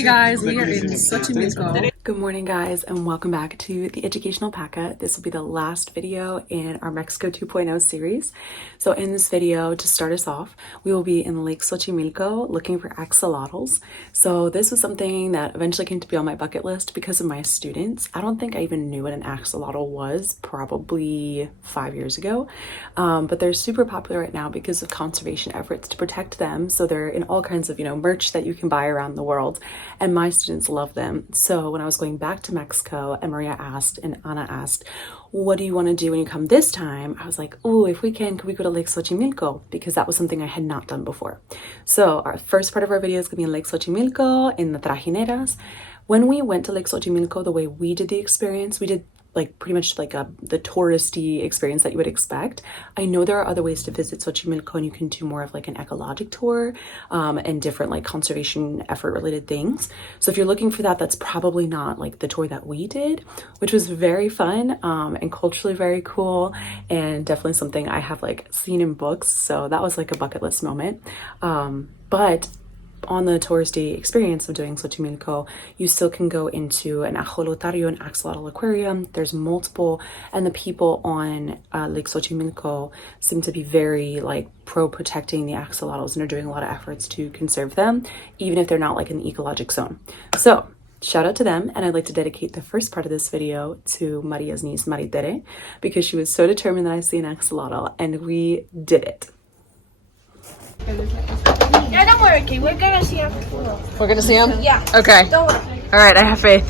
Hey guys, we are in Xochimilco. Good morning guys and welcome back to the Educational Packet. This will be the last video in our Mexico 2.0 series. So in this video, to start us off, we will be in Lake Xochimilco looking for axolotls. So this was something that eventually came to be on my bucket list because of my students. I don't think I even knew what an axolotl was probably 5 years ago, but they're super popular right now because of conservation efforts to protect them. So they're in all kinds of, merch that you can buy around the world, and my students love them. So when I was going back to Mexico and Maria asked and Anna asked, what do you want to do when you come this time? I was like, oh, if we can we go to Lake Xochimilco? Because that was something I had not done before. So our first part of our video is going to be in Lake Xochimilco, in the trajineras. When we went to Lake Xochimilco, the way we did the experience, we did pretty much the touristy experience that you would expect. I know there are other ways to visit Xochimilco, and you can do more of an ecologic tour and different conservation effort related things. So if you're looking for that, that's probably not the tour that we did, which was very fun and culturally very cool, and definitely something I have seen in books. So that was a bucket list moment. But on the touristy experience of doing Xochimilco, you still can go into an ajolotario, an axolotl aquarium. There's multiple, and the people on Lake Xochimilco seem to be very pro protecting the axolotls and are doing a lot of efforts to conserve them, even if they're not in the ecologic zone. So shout out to them, and I'd like to dedicate the first part of this video to Maria's niece, Maritere, because she was so determined that I see an axolotl, and we did it. Yeah, don't worry, Kate. We're gonna see him. We're gonna see him? Yeah. Okay. Don't worry. All right, I have faith.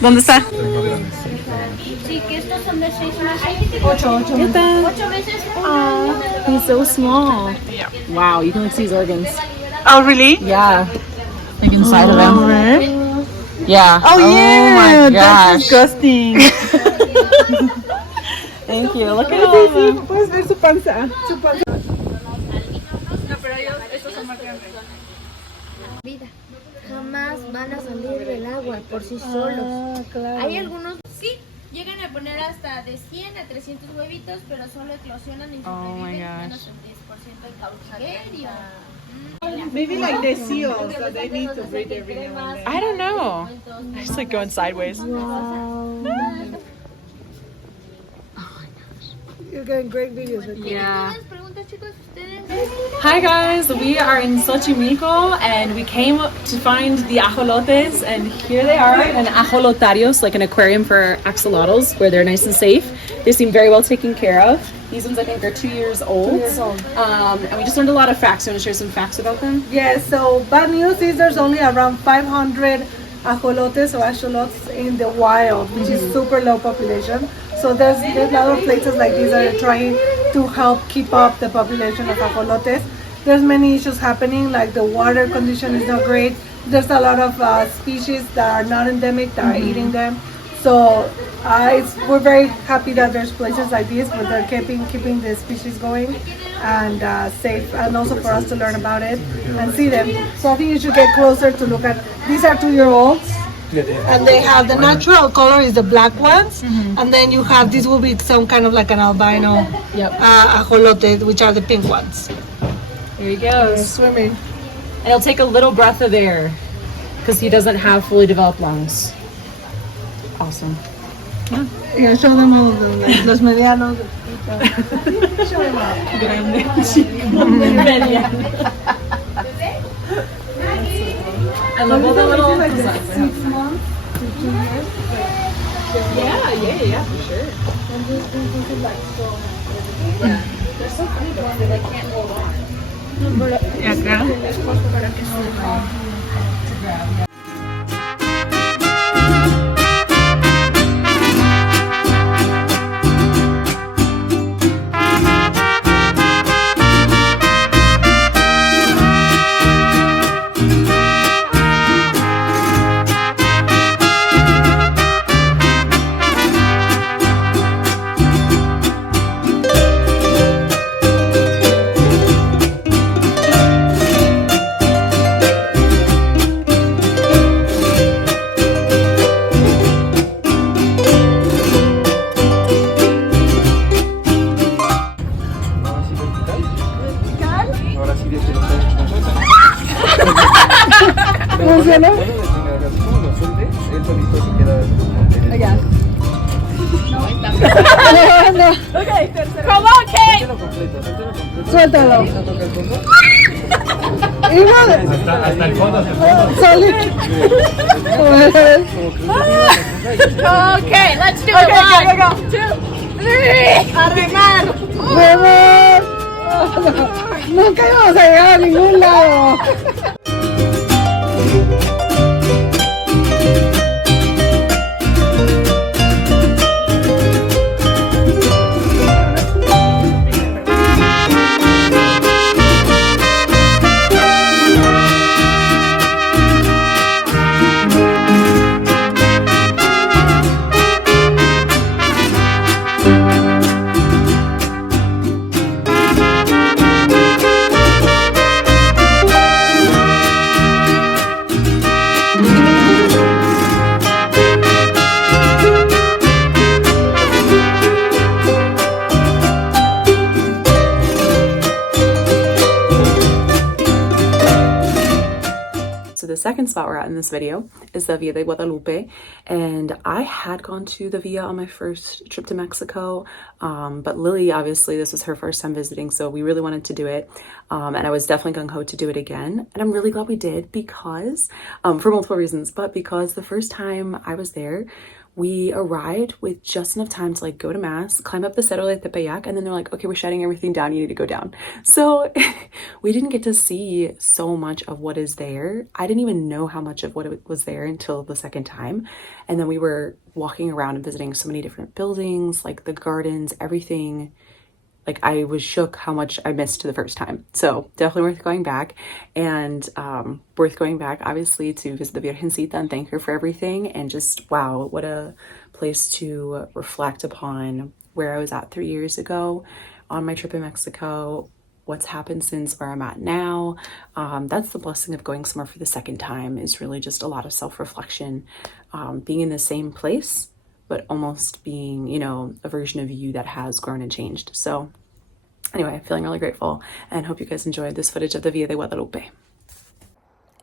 ¿Dónde está? Sí, que estos son de 6 meses. 8 meses. He's so small. Yeah. Wow, you can see his organs. Oh really? Yeah. Like inside of him. Right? Yeah. Oh yeah, my that's gosh. disgusting. Thank you. Look at all of them. Puedes ver su panza. No, pero estos son más grandes. Vida. Jamás van a salir del agua por sí solos. Claro. Hay algunos, sí, llegan a poner hasta de 100 a 300 huevitos, pero solo eclosionan y sobreviven menos del 10% en cautiverio. Maybe the seals, so they need to breathe every now and then. I don't know. I just going sideways. Wow. You're getting great videos. Yeah. Preguntas, chicos, ustedes. Hi guys, we are in Xochimilco and we came to find the ajolotes, and here they are, an ajolotarios, an aquarium for axolotls where they're nice and safe. They seem very well taken care of. These ones I think are 2 years old. 2 years old. And we just learned a lot of facts. You want to share some facts about them? Yes, so bad news is there's only around 500 ajolotes or axolots in the wild, which is super low population. So there's a lot of places like these that are trying to help keep up the population of ajolotes. There's many issues happening, like the water condition is not great. There's a lot of species that are not endemic that are eating them. So we're very happy that there's places like this where they're keeping the species going and safe, and also for us to learn about it and see them. So I think you should get closer to look at. These are 2-year-olds. And they have the natural color is the black ones, and then you have, this will be some kind of like an albino ajolote, which are the pink ones. Here he goes. Swimming. And he'll take a little breath of air because he doesn't have fully developed lungs. Awesome. Yeah, show them all of them, like los medianos. Show them all. I love all the little. Like 6 months to 2 years. Yeah, for sure. And this is like so. Yeah. They're so funny though, they like can't hold on. ¿Funciona? Okay, come on, Kate. Suéltalo. Hasta el fondo, Okay, let's do it. 1, 2, 3. A remar. ¡Vamos! Nunca íbamos a llegar a ningún lado. The second spot we're at in this video is the Villa de Guadalupe, and I had gone to the Villa on my first trip to Mexico, but Lily, obviously this was her first time visiting, so we really wanted to do it, and I was definitely gung-ho to do it again, and I'm really glad we did because, for multiple reasons, but because the first time I was there, we arrived with just enough time to like go to mass, climb up the Cerro de Tepeyac, and then they're like, okay, we're shutting everything down, you need to go down. So we didn't get to see so much of what is there. I didn't even know how much of what it was there until the second time. And then we were walking around and visiting so many different buildings, like the gardens, everything. Like I was shook how much I missed the first time. So definitely worth going back, and worth going back obviously to visit the Virgencita and thank her for everything, and just wow, what a place to reflect upon where I was at 3 years ago on my trip in Mexico, what's happened since where I'm at now. That's the blessing of going somewhere for the second time, is really just a lot of self-reflection, being in the same place but almost being, you know, a version of you that has grown and changed. So anyway, feeling really grateful, and hope you guys enjoyed this footage of the Villa de Guadalupe.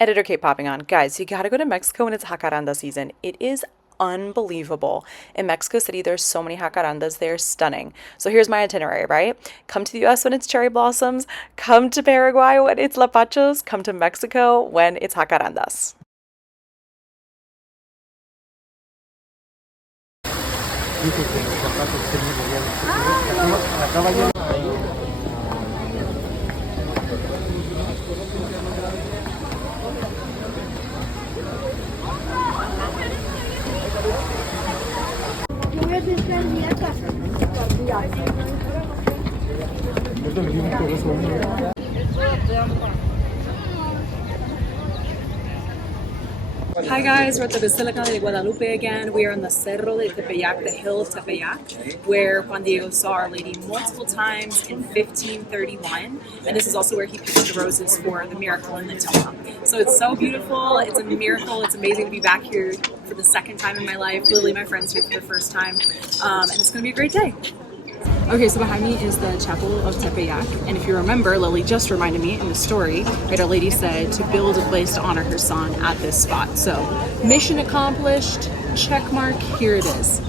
Editor Kate popping on. Guys, you gotta go to Mexico when it's jacaranda season. It is unbelievable. In Mexico City, there's so many jacarandas. They're stunning. So here's my itinerary, right? Come to the US when it's cherry blossoms, come to Paraguay when it's lapachos, come to Mexico when it's jacarandas. Hi guys, we're at the Basilica de Guadalupe again. We are on the Cerro de Tepeyac, the hill of Tepeyac, where Juan Diego saw Our Lady multiple times in 1531. And this is also where he picked the roses for the miracle in the Toma. So it's so beautiful, it's a miracle, it's amazing to be back here for the second time in my life. Lily, my friend's here for the first time, and it's gonna be a great day. Okay, so behind me is the Chapel of Tepeyac, and if you remember, Lily just reminded me in the story, right, Our Lady said to build a place to honor her son at this spot. So, mission accomplished, check mark, here it is.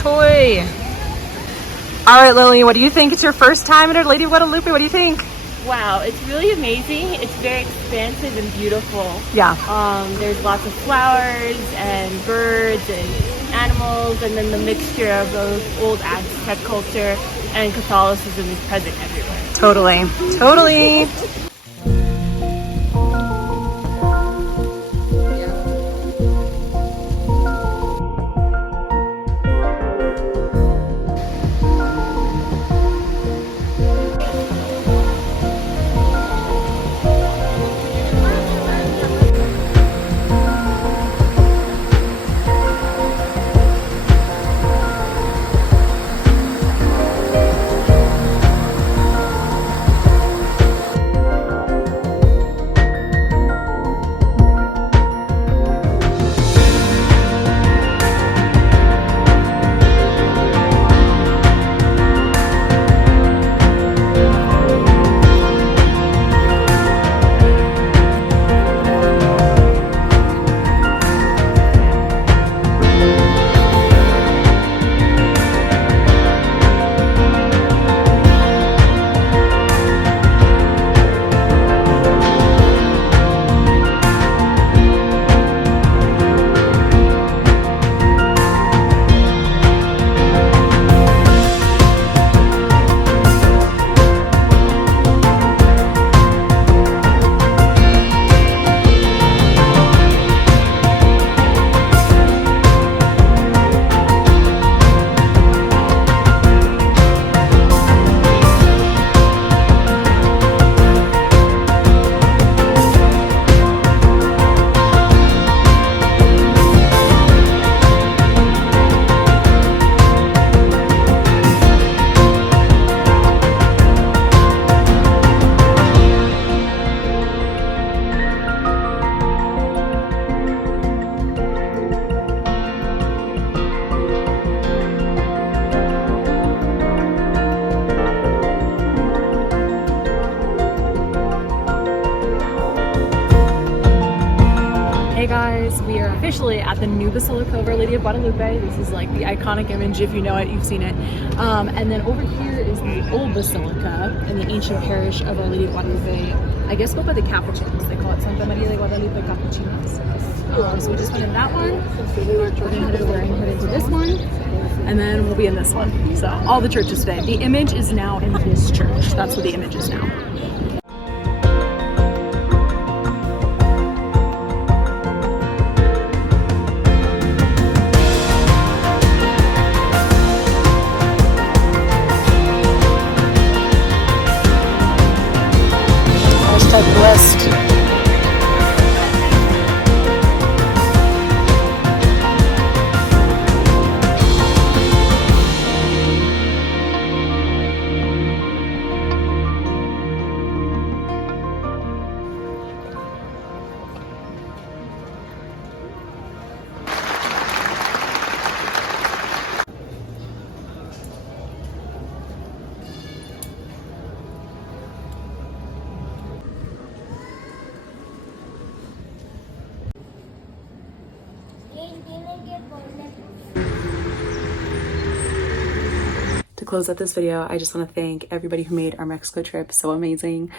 Toy. All right, Lily, what do you think? It's your first time at Our Lady of Guadalupe. What do you think? Wow, it's really amazing. It's very expansive and beautiful. Yeah. There's lots of flowers and birds and animals, and then the mixture of both old Aztec culture and Catholicism is present everywhere. Totally. Totally. Officially at the new Basilica of Our Lady of Guadalupe. This is like the iconic image. If you know it, you've seen it. And then over here is the old Basilica in the ancient parish of Our Lady of Guadalupe. I guess built by the Capuchins. They call it Santa Maria de Guadalupe Capuchinos. So we just went in that one. We're gonna head over and head into this one. And then we'll be in this one. So all the churches today. The image is now in this church. That's what the image is now. Blessed. To close out this video, I just want to thank everybody who made our Mexico trip so amazing.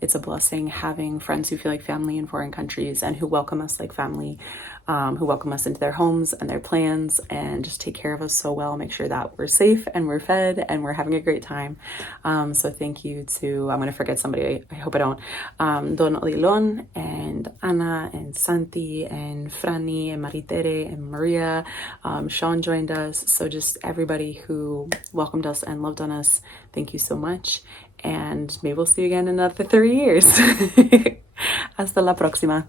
It's a blessing having friends who feel like family in foreign countries and who welcome us like family. who welcome us into their homes and their plans and just take care of us so well, make sure that we're safe and we're fed and we're having a great time. So thank you to, I'm going to forget somebody, I hope I don't, Don Odilon and Ana and Santi and Franny and Maritere and Maria. Sean joined us. So just everybody who welcomed us and loved on us, thank you so much. And maybe we'll see you again in another 30 years. Hasta la próxima.